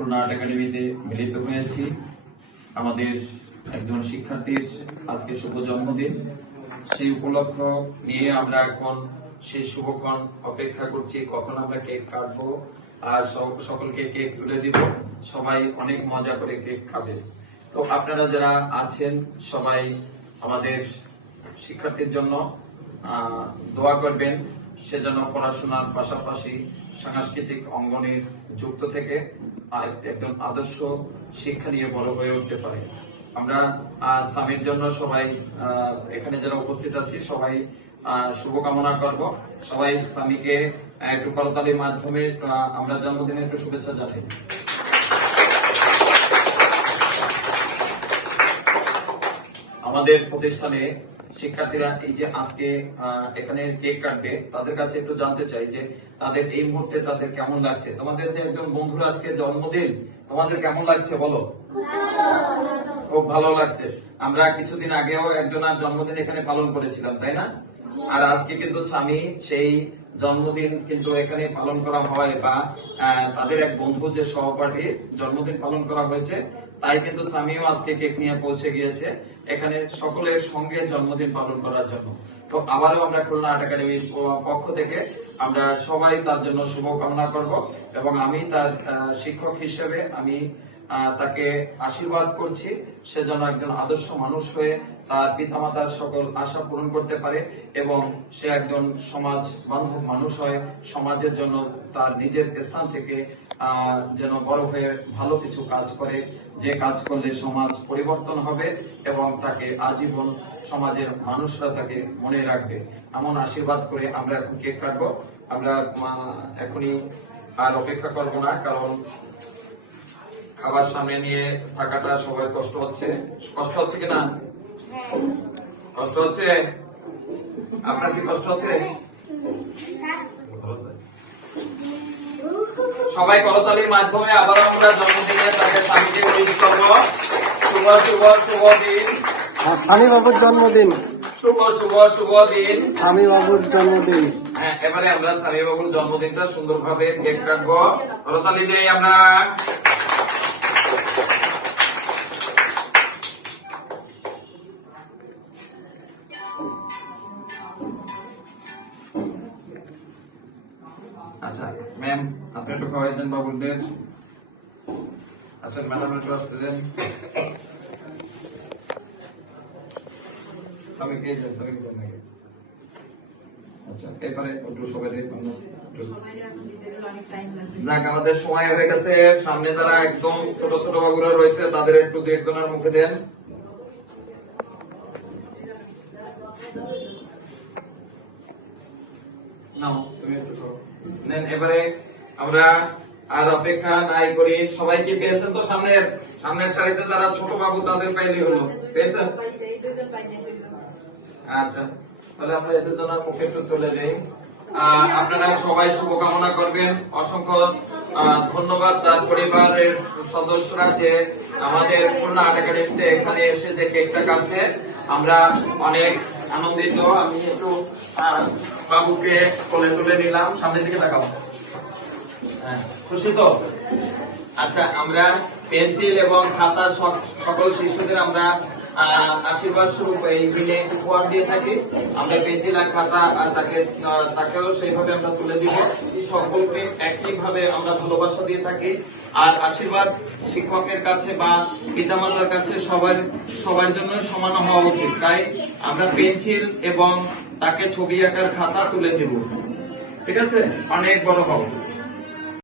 Khulna art একাডেমিতে মিলিত হয়েছি। আমাদের একজন শিক্ষার্থীর আজকে শুভ জন্মদিন। সেই উপলক্ষ নিয়ে আমরা এখন সেই শুভক্ষণ অপেক্ষা করছি, কখন আমরা কেক কাটবো আর সক- সকলকে কেক তুলে দিব। সবাই অনেক মজা করে কেক খাবে। তো আপনারা যারা আছেন, সবাই আমাদের শিক্ষার্থীর জন্য দোয়া করবেন। সেজন্য পড়াশোনার পাশাপাশি সাংস্কৃতিক অঙ্গনের যুক্ত থেকে একজন আদর্শ শিক্ষা নিয়ে বড় হয়ে উঠতে পারে। আমরা স্বামীর জন্য সবাই এখানে যারা উপস্থিত আছি, সবাই শুভকামনা করব। সবাই স্বামীকে একটু করতালির মাধ্যমে আমরা জন্মদিনে একটু শুভেচ্ছা জানাই। আমাদের প্রতিষ্ঠানে শিক্ষার্থীরা এই যে আজকে এখানে কেক কাটবে, তাদের কাছে একটু জানতে চাই যে তাদের এই মুহূর্তে তাদের কেমন লাগছে? তোমাদের যে একজন বন্ধুর আজকে জন্মদিন, তোমাদের কেমন লাগছে বলো? খুব ভালো লাগছে। আমরা কিছুদিন আগেও একজনের জন্মদিন এখানে পালন করেছিলাম, তাই না? আর আজকে কিন্তু স্বামী সেই জন্মদিন কিন্তু এখানে পালন করা হয় বা তাদের এক বন্ধু যে সহপাঠী জন্মদিন পালন করা হয়েছে তাই কিন্তু স্বামীও আজকে কেক নিয়ে পৌঁছে গিয়েছে এখানে সকলের সঙ্গে জন্মদিন পালন করার জন্য। তো আবারও আমরা খুলনা আর্ট একাডেমির পক্ষ থেকে আমরা সবাই তার জন্য শুভকামনা করব এবং আমি তার শিক্ষক হিসেবে আমি তাকে আশীর্বাদ করছি। সে যেন একজন আদর্শ মানুষ হয়ে তার পিতামাতার সকল আশা পূরণ করতে পারে এবং সে একজন সমাজ বান্ধব মানুষ হয়। সমাজের জন্য তার নিজের স্থান থেকে যেন বড় হয়ে ভালো কিছু কাজ করে। যে কাজ করলে সমাজ পরিবর্তন হবে এবং তাকে আজীবন সমাজের মানুষরা তাকে মনে রাখবে। এমন আশীর্বাদ করে আমরা এখন কেক কাটবো। আমরা এখনই আর অপেক্ষা করব না, কারণ খাবার সামনে নিয়ে থাকাটা সবার কষ্ট হচ্ছে। কষ্ট হচ্ছে কিনা? কষ্ট হচ্ছে? আপনার কি কষ্ট হচ্ছে? সবাই করতালির মাধ্যমে আবার আমরা জন্মদিনে তাকে স্বামীকে উইশ করব। শুভ শুভ শুভ দিন। স্বামী বাবুর জন্মদিন। শুভ শুভ শুভ দিন। স্বামী বাবুর জন্মদিন। হ্যাঁ এবারে আমরা স্বামী বাবুর জন্মদিনটা সুন্দরভাবে কেক কাটবো। করতালি দেই আমরা। আচ্ছা ম্যাম আপনি একটু খাওয়াই দেন বাবুদের আচ্ছা ম্যাডাম একটু আসতে দেন। স্বামীকে দেন স্বামীকে দেন নাকি আচ্ছা এবারে একটু সবাই যাক আমাদের সময় হয়ে গেছে। সামনে যারা একদম ছোট ছোট বাবুরা রয়েছে তাদের একটু দু একজনের মুখে দেন। আর অপেক্ষা নাই করি। সবাইকে পেয়েছেন তো সামনের সামনের সারিতে যারা ছোট বাবু, তাদের পাইলি হলো? পেয়েছেন আচ্ছা তাহলে আমরা এদের জন্য মুখে একটু তুলে আপনারা সবাই শুভকামনা করবেন। অসংখ্য ধন্যবাদ তার পরিবারের সদস্যরা যে আমাদের এখানে এসে যে কেকটা কাটছে। আমরা অনেক আনন্দিত আমি একটু বাবুকে কোলে তুলে নিলাম সামনের দিকে তাকাও। হ্যাঁ, খুশি তো? আচ্ছা আমরা পেন্সিল এবং খাতা সক- সকল শিশুদের আমরা আশীর্বাদ স্বরূপ এই দিনে উপহার দিয়ে থাকি। আমরা আর খাতা তাকে তাকেও সেইভাবে আমরা তুলে দিব। সকলকে একই ভাবে আমরা ভালোবাসা দিয়ে থাকি। আর আশীর্বাদ শিক্ষকের কাছে বা পিতামাতার কাছে সবার সবার জন্য সমান হওয়া উচিত। তাই আমরা পেন্সিল এবং তাকে ছবি আঁকার খাতা তুলে দিব। ঠিক আছে? অনেক বড় হও।